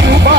Cuba.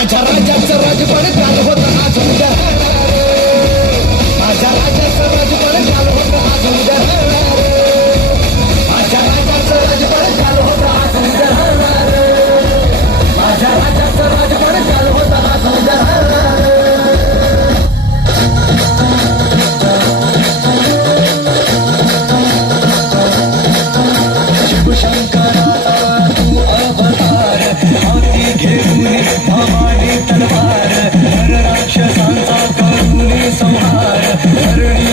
माझ्या राज्याचं राजपाणी संहार